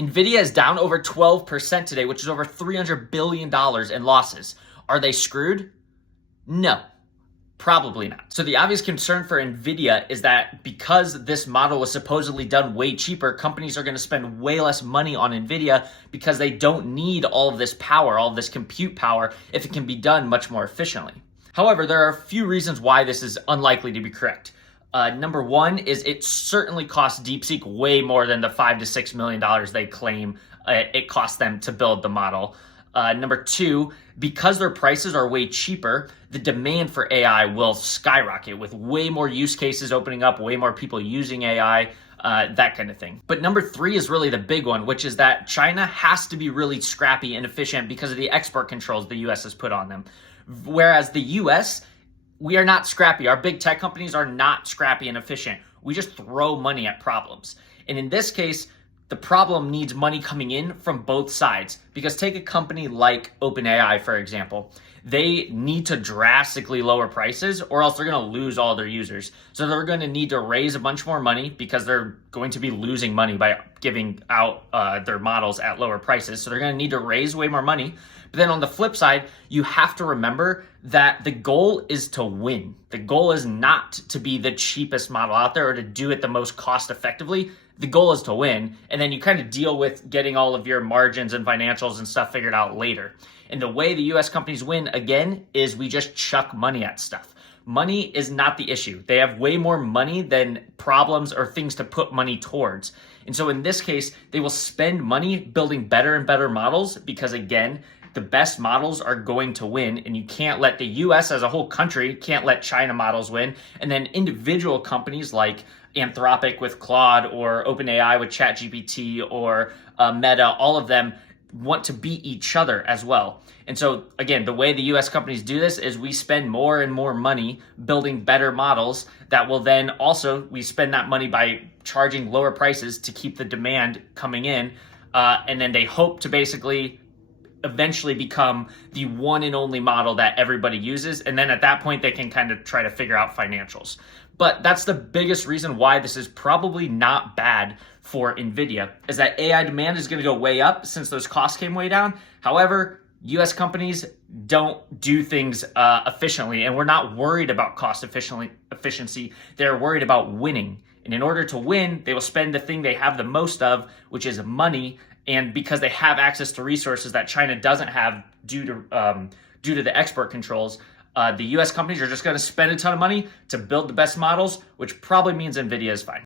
Nvidia is down over 12% today, which is over $300 billion in losses. Are they screwed? No, probably not. So the obvious concern for Nvidia is that because this model was supposedly done way cheaper, companies are going to spend way less money on Nvidia because they don't need all of this power, all of this compute power, if it can be done much more efficiently. However, there are a few reasons why this is unlikely to be correct. Number one is it certainly costs DeepSeek way more than the $5 to $6 million they claim it cost them to build the model. Number two, because their prices are way cheaper, the demand for AI will skyrocket with way more use cases opening up, way more people using AI, that kind of thing. But number three is really the big one, which is that China has to be really scrappy and efficient because of the export controls the US has put on them. Whereas the US, we are not scrappy. Our big tech companies are not scrappy and efficient. We just throw money at problems. And in this case, the problem needs money coming in from both sides. Because take a company like OpenAI, for example. They need to drastically lower prices or else they're going to lose all their users. So they're going to need to raise a bunch more money because they're going to be losing money by giving out their models at lower prices. So they're going to need to raise way more money. But then on the flip side, you have to remember that the goal is to win. The goal is not to be the cheapest model out there or to do it the most cost effectively. The goal is to win. And then you kind of deal with getting all of your margins and financials and stuff figured out later. And the way the US companies win, again, is we just chuck money at stuff. Money is not the issue. They have way more money than problems or things to put money towards. And so in this case, they will spend money building better and better models because, again, the best models are going to win, and you can't let the US as a whole country, can't let China models win. And then individual companies like Anthropic with Claude or OpenAI with ChatGPT or Meta, all of them want to beat each other as well. And so again, the way the US companies do this is we spend more and more money building better models that will then also, we spend that money by charging lower prices to keep the demand coming in. And then they hope to basically eventually become the one and only model that everybody uses. And then at that point, they can kind of try to figure out financials. But that's the biggest reason why this is probably not bad for Nvidia, is that AI demand is going to go way up since those costs came way down. However, US companies don't do things efficiently, and we're not worried about cost efficiency. They're worried about winning. And in order to win, they will spend the thing they have the most of, which is money. And because they have access to resources that China doesn't have due to the export controls, the US companies are just going to spend a ton of money to build the best models, which probably means Nvidia is fine.